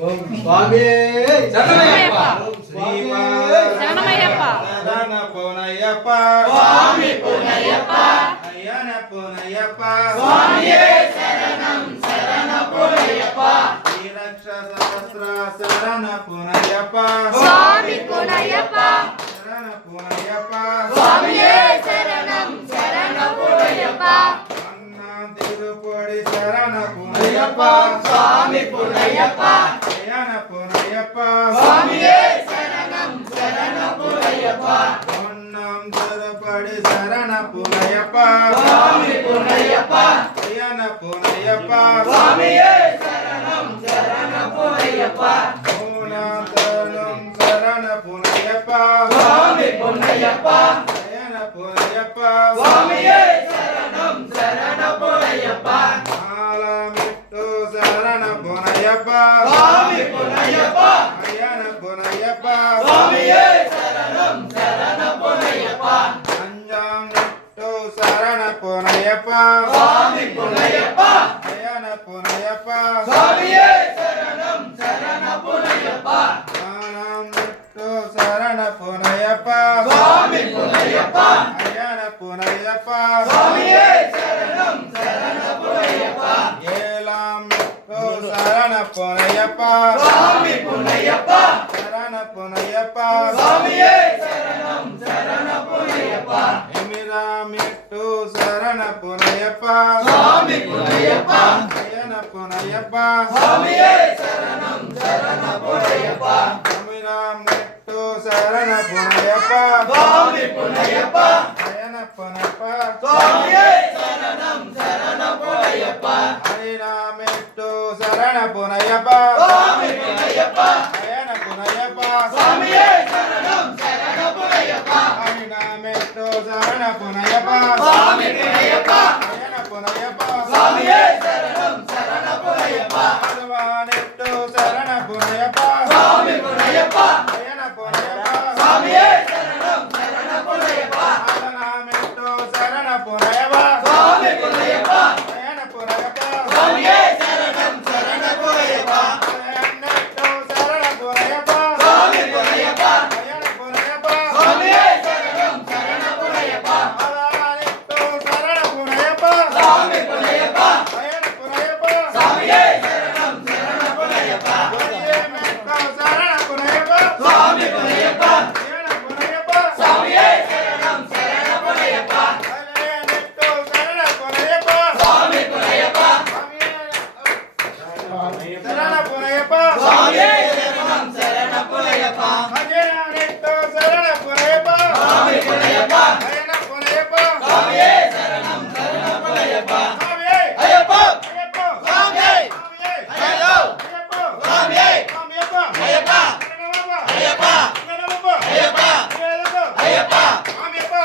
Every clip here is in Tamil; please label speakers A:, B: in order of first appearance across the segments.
A: ఓం స్వామి
B: శరణమయ్యప్ప
A: శరణమయ్యప్ప దాన
B: పౌనయ్యప్ప
C: స్వామి పౌనయ్యప్ప
B: అయ్యన పౌనయ్యప్ప
C: స్వామి శరణం
B: శరణ పౌనయ్యప్ప శ్రీ రక్ష
C: సహస్ర శరణ పౌనయ్యప్ప பொனையப்ப
B: சுவாமி பொன்னையப்பா
C: ஐயன பொனையப்ப
B: சுவாமியே சரணம் சரண பொன்னையப்பா
C: ஒன்னாம் திருப்படி சரண பொனையப்ப
B: சுவாமி பொன்னையப்பா
C: ஐயன பொனையப்ப
B: சுவாமியே சரணம் சரண பொன்னையப்பா
C: பொனையப்ப
B: சுவாமி பொன்னையப்பா.
C: ஐயன பொனையப்ப
B: சுவாமியே. சரணம் சரண பொன்னையப்பா.
C: அஞ்சாம் எட்டு சரண பொனையப்ப பொனையப்ப.
B: சுவாமி பொன்னையப்பா சரண
C: பொனையப்ப.
B: சுவாமியே. சரணம் சரண பொன்னையப்பா
C: எமிராம் எட்டு சரண பொனையப்ப.
B: சுவாமி பொன்னையப்பா
C: ஐயன பொனையப்ப.
B: சுவாமியே. சரணம் சரண பொன்னையப்பா
C: எமிராம் எட்டு சரண பொனையப்ப.
B: சுவாமி பொன்னையப்பா
C: ஐயன பொனையப்ப.
B: சுவாமியே. சரணம்
C: ஐயப்பா.
B: சுவாமி ஐயப்பா.
C: அயன புனையப்பா.
B: சுவாமியே சரணம் சரண
C: புனையப்பா. அவிநாமெட்டோ சரண புனையப்பா.
B: சுவாமி புனையப்பா.
C: அயன புனையப்பா.
B: சுவாமியே சரணம் சரண
C: புனையப்பா.
B: பகவானெட்டோ சரண
C: புனையப்பா.
B: சுவாமி
C: புனையப்பா. அயன புனையப்பா.
B: சுவாமியே சரணம் சரண
C: புனையப்பா.
B: அவிநாமெட்டோ சரண புனையப்பா.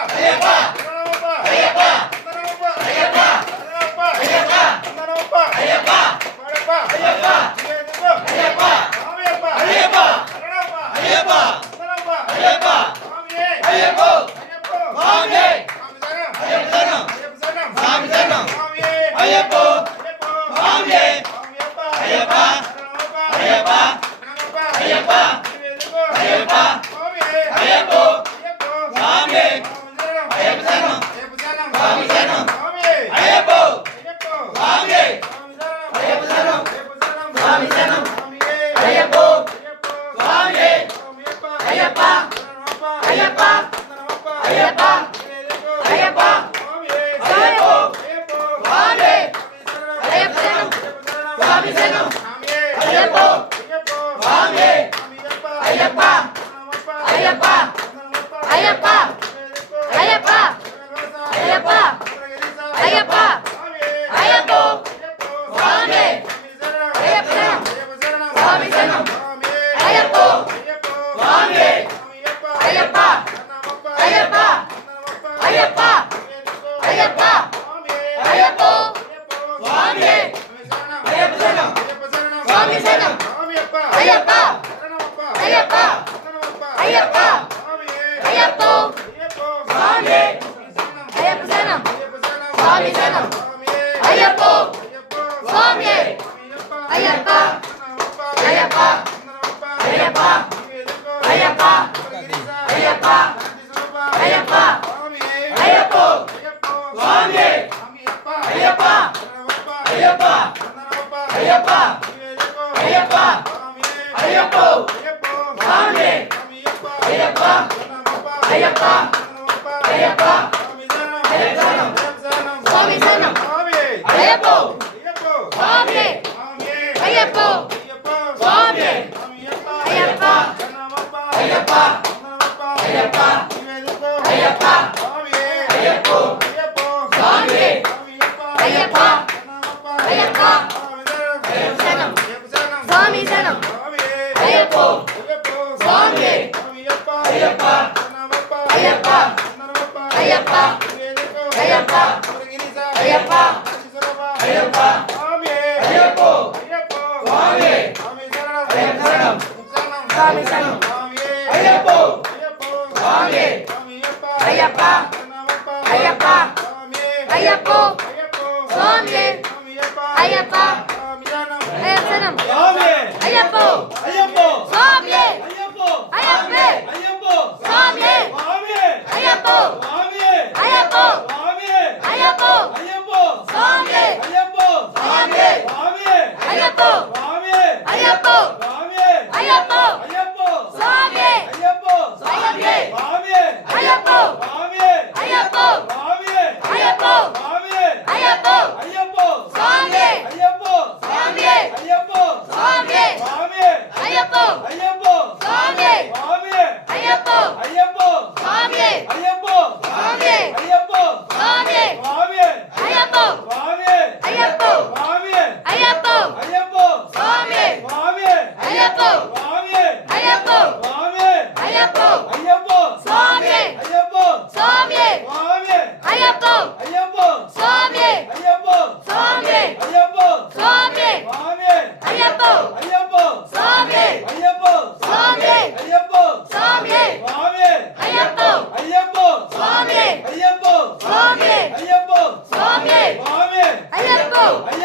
B: 接发 ஐயப்பா. ஐயப்பா. ஐயப்பா ஐயப்போ சாமி ஐயப்ப சனம் சாமி சனம் ஐயப்போ சாமி ஐயப்பா ஐயப்பா ஐயப்பா ஐயப்பா ஐயப்பா ஐயப்பா ஐயப்போ சாமி ஐயப்பா ஐயப்பா ஐயப்பா ஐயப்பா ஐயப்போ சாமியப்பா
D: ஐயப்பா
B: சரணமப்பா
D: ஐயப்பா
B: சரணமப்பா
D: ஐயப்பா
B: சுவாமி சரணம்
D: சரணம்.
B: சரணம்
C: சுவாமி சரணம்.
B: சுவாமியே
C: ஐயப்போ
B: ஐயப்போ
C: சுவாமியே
B: சுவாமியே
C: ஐயப்போ
B: ஐயப்போ
C: சுவாமியே
B: சாமியப்பா
C: ஐயப்பா.
D: ஐயப்பா. ஐயப்பா. ஐயப்பா. ஐயப்பா.
B: ஐயப்பா.
C: ஐயப்போ.
B: சுவாமி.
C: ஐயப்பா.
B: சுவாமி சரணம்.
C: ஐயப்போ.
B: சுவாமி.
D: ஐயப்பா.
B: ஐயப்பா.
C: ஐயப்போ. ஐயப்போ.
B: 아멘. 아멘.
C: ¡Bravo!